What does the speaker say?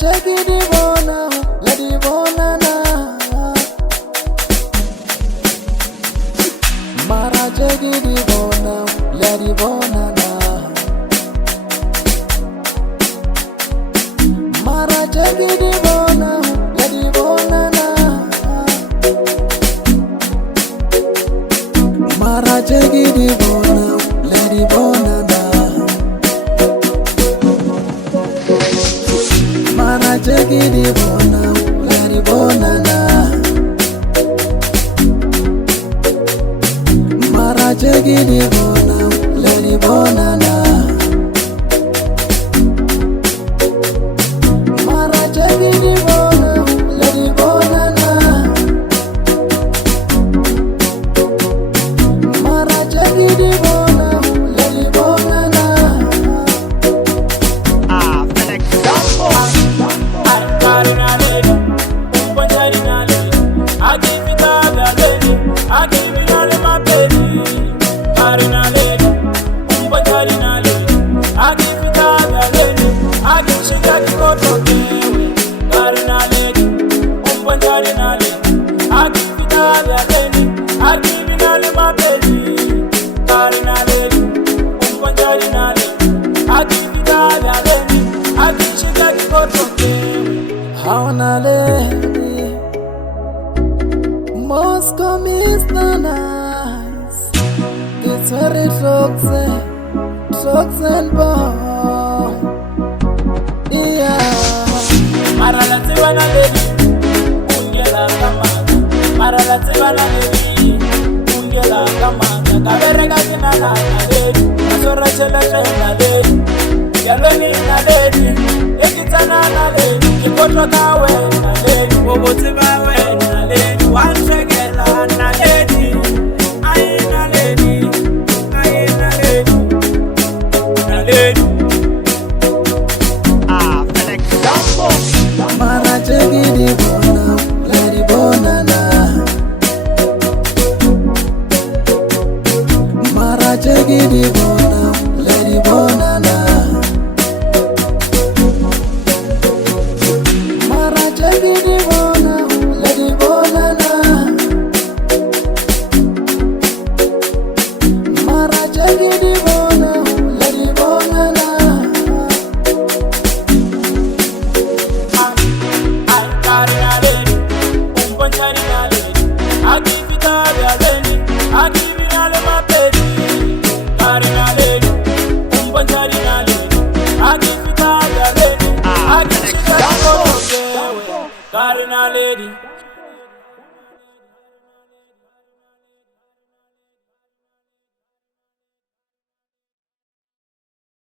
Chekidi bona, lady bona na. Mara chekidi bona, lady bona na. Mara chekidi bona, lady bona na. Mara chekidi bona, lady bona na. Mara chekidi bona, lady bona na. Mara chekidi bona, lady bona na. Mara chekidi bona, lady bona na. Mara chekidi bona, lady bona na. Felix Sambo. I give it all, lady. I give it all my baby. Karina lady, Karina lady. I give it all, lady. I give she got to go to Karina lady, Karina lady. I give it all, lady. I give it all my baby. Karina lady, Karina lady. I give it all, lady. I give she got to go to How na lady, Moscow is the nice. It's very toxic, toxic boy. Yeah. Maralati wana lady, ungela kamaka. Maralati wana lady, ungela kamaka. Kabereka kina na lady, kasora chela chela lady. Yaloni na lady, ekitana na lady. Kikoto kawe na lady, boboti bawe na lady. Wanshegela na lady, aye na lady, aye na lady, na lady. Felix Sambo. Mara chekidi bona, lady bona na. Mara chekidi bona, lady bona na. Mara chekidi bona, lady bona na. Mara chekidi bona, lady bona na. Karina lady, Karina lady. I give it all, lady. I give it all my baby. Karina lady, Karina lady. I give it all, lady. I give it all, Karina lady.